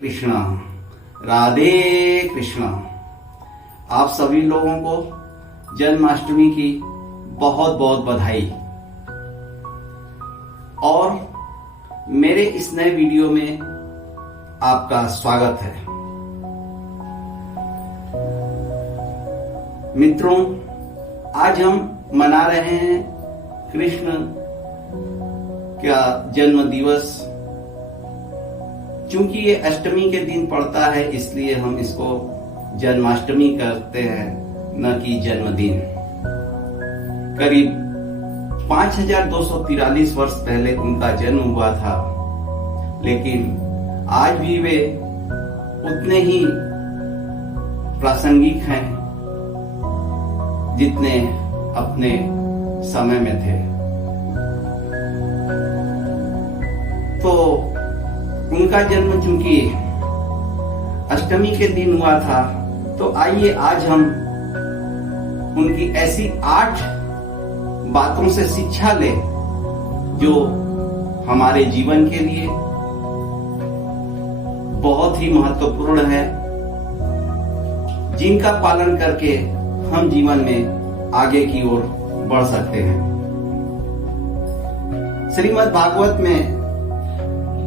कृष्णा, राधे कृष्णा। आप सभी लोगों को जन्माष्टमी की बहुत बहुत बधाई। और मेरे इस नए वीडियो में आपका स्वागत है। मित्रों, आज हम मना रहे हैं कृष्ण का जन्म दिवस। चूंकि ये अष्टमी के दिन पड़ता है, इसलिए हम इसको जन्माष्टमी करते हैं, न कि जन्मदिन। करीब 5243 वर्ष पहले उनका जन्म हुआ था, लेकिन आज भी वे उतने ही प्रासंगिक हैं जितने अपने समय में थे। तो उनका जन्म चूंकि अष्टमी के दिन हुआ था, तो आइए आज हम उनकी ऐसी 8 बातों से शिक्षा लें जो हमारे जीवन के लिए बहुत ही महत्वपूर्ण है, जिनका पालन करके हम जीवन में आगे की ओर बढ़ सकते हैं। श्रीमद् भागवत में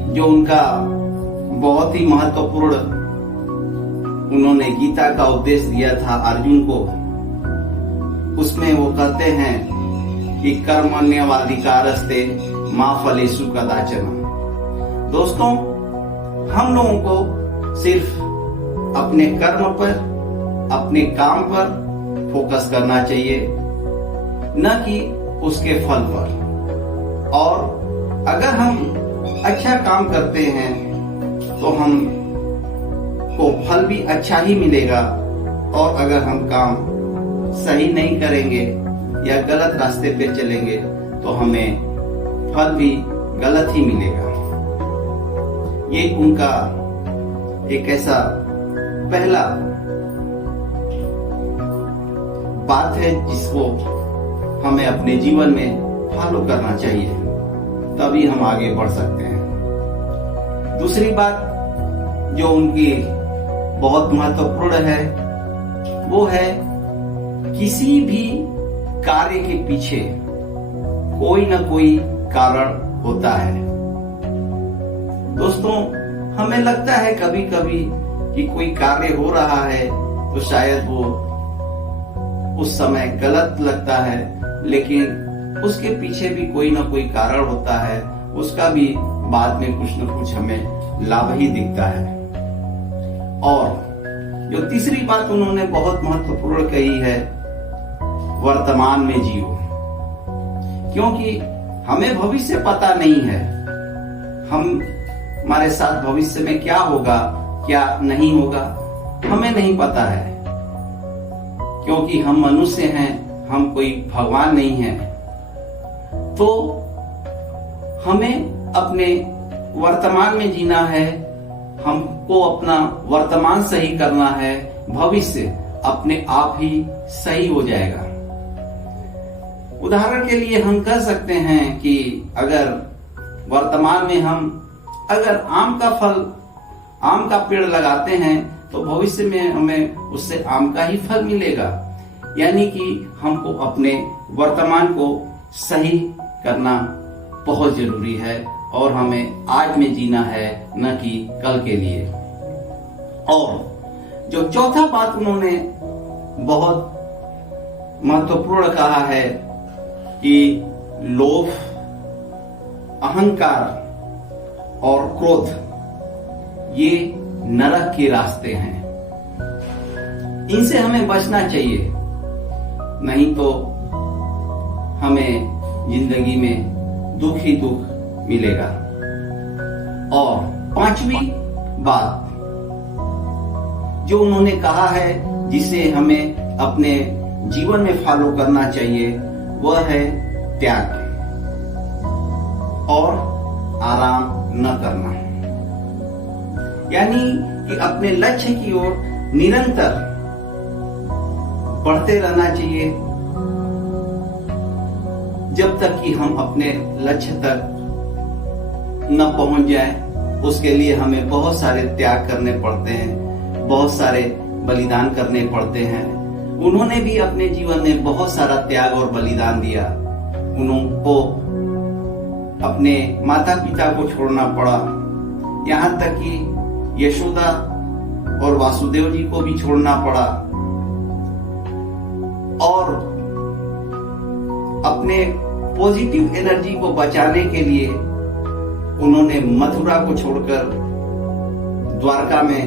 जो उनका बहुत ही महत्वपूर्ण उन्होंने गीता का उपदेश दिया था अर्जुन को, उसमें वो कहते हैं कि कर्मण्यवाधिकारस्ते मा फलेषु कदाचन। दोस्तों, हम लोगों को सिर्फ अपने कर्म पर, अपने काम पर फोकस करना चाहिए, न कि उसके फल पर। और अगर हम अच्छा काम करते हैं तो हम को फल भी अच्छा ही मिलेगा, और अगर हम काम सही नहीं करेंगे या गलत रास्ते पे चलेंगे तो हमें फल भी गलत ही मिलेगा। ये उनका एक ऐसा पहला बात है जिसको हमें अपने जीवन में फॉलो करना चाहिए, तभी हम आगे बढ़ सकते हैं। दूसरी बात जो उनकी बहुत महत्वपूर्ण है, वो है किसी भी कार्य के पीछे कोई ना कोई कारण होता है। दोस्तों, हमें लगता है कभी कभी कि कोई कार्य हो रहा है तो शायद वो उस समय गलत लगता है, लेकिन उसके पीछे भी कोई ना कोई कारण होता है, उसका भी बाद में कुछ न कुछ हमें लाभ ही दिखता है। और जो तीसरी बात उन्होंने बहुत महत्वपूर्ण कही है, वर्तमान में जियो, क्योंकि हमें भविष्य पता नहीं है। हमारे साथ भविष्य में क्या होगा क्या नहीं होगा हमें नहीं पता है, क्योंकि हम मनुष्य हैं, हम कोई भगवान नहीं हैं। तो हमें अपने वर्तमान में जीना है, हमको अपना वर्तमान सही करना है, भविष्य अपने आप ही सही हो जाएगा। उदाहरण के लिए हम कह सकते हैं कि अगर वर्तमान में हम अगर आम का पेड़ लगाते हैं तो भविष्य में हमें उससे आम का ही फल मिलेगा। यानी कि हमको अपने वर्तमान को सही करना बहुत जरूरी है, और हमें आज में जीना है, न कि कल के लिए। और जो चौथा बात उन्होंने बहुत महत्वपूर्ण कहा है कि लोभ, अहंकार और क्रोध ये नरक के रास्ते हैं, इनसे हमें बचना चाहिए, नहीं तो हमें जिंदगी में दुख ही दुख मिलेगा। और 5वीं बात जो उन्होंने कहा है जिसे हमें अपने जीवन में फॉलो करना चाहिए, वह है त्याग और आराम न करना। यानी कि अपने लक्ष्य की ओर निरंतर बढ़ते रहना चाहिए, जब तक कि हम अपने लक्ष्य तक न पहुंच जाए उसके लिए हमें बहुत सारे त्याग करने पड़ते हैं, बहुत सारे बलिदान करने पड़ते हैं। उन्होंने भी अपने जीवन में बहुत सारा त्याग और बलिदान दिया। उनको अपने माता पिता को छोड़ना पड़ा, यहाँ तक कि यशोदा और वासुदेव जी को भी छोड़ना पड़ा, और अपने पॉजिटिव एनर्जी को बचाने के लिए उन्होंने मथुरा को छोड़कर द्वारका में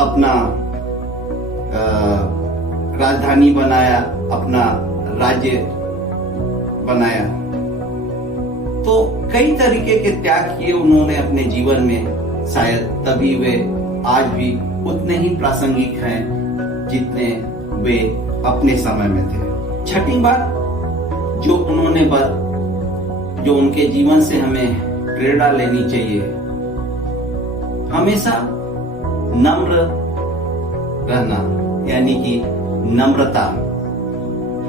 अपना राजधानी बनाया, अपना राज्य बनाया। तो कई तरीके के त्याग किए उन्होंने अपने जीवन में, शायद तभी वे आज भी उतने ही प्रासंगिक हैं जितने वे अपने समय में थे। छठी बात जो उनके जीवन से हमें प्रेरणा लेनी चाहिए, हमेशा नम्र रहना, यानी कि नम्रता,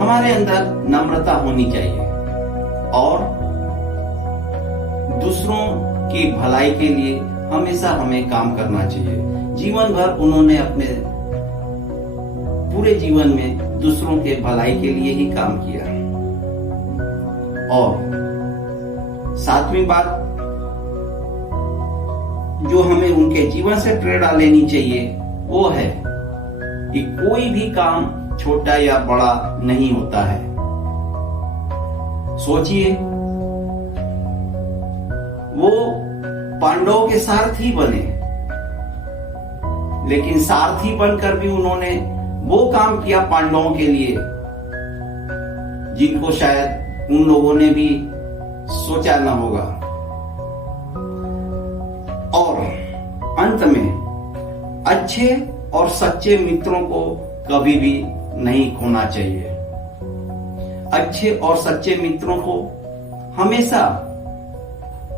हमारे अंदर नम्रता होनी चाहिए और दूसरों की भलाई के लिए हमेशा हमें काम करना चाहिए। जीवन भर उन्होंने अपने पूरे जीवन में दूसरों के भलाई के लिए ही काम किया। और सातवीं बात जो हमें उनके जीवन से प्रेरणा लेनी चाहिए वो है कि कोई भी काम छोटा या बड़ा नहीं होता है। सोचिए, वो पांडवों के सारथी बने, लेकिन सारथी बनकर भी उन्होंने वो काम किया पांडवों के लिए जिनको शायद उन लोगों ने भी सोचा न होगा। और अंत में अच्छे और सच्चे मित्रों को कभी भी नहीं खोना चाहिए। अच्छे और सच्चे मित्रों को हमेशा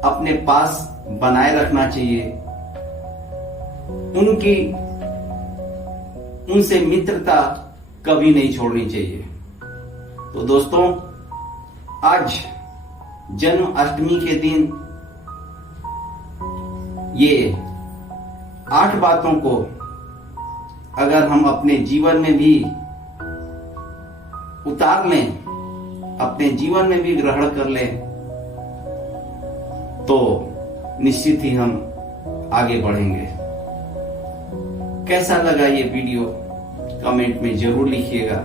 अपने पास बनाए रखना चाहिए। उनसे मित्रता कभी नहीं छोड़नी चाहिए। तो दोस्तों, आज जन्माष्टमी के दिन ये 8 बातों को अगर हम अपने जीवन में भी उतार लें, अपने जीवन में भी ग्रहण कर लें, तो निश्चित ही हम आगे बढ़ेंगे। कैसा लगा ये वीडियो कमेंट में जरूर लिखिएगा,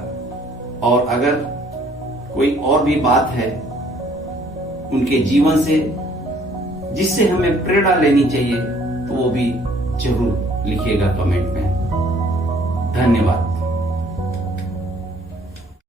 और अगर कोई और भी बात है उनके जीवन से जिससे हमें प्रेरणा लेनी चाहिए तो वो भी जरूर लिखिएगा कमेंट में। धन्यवाद।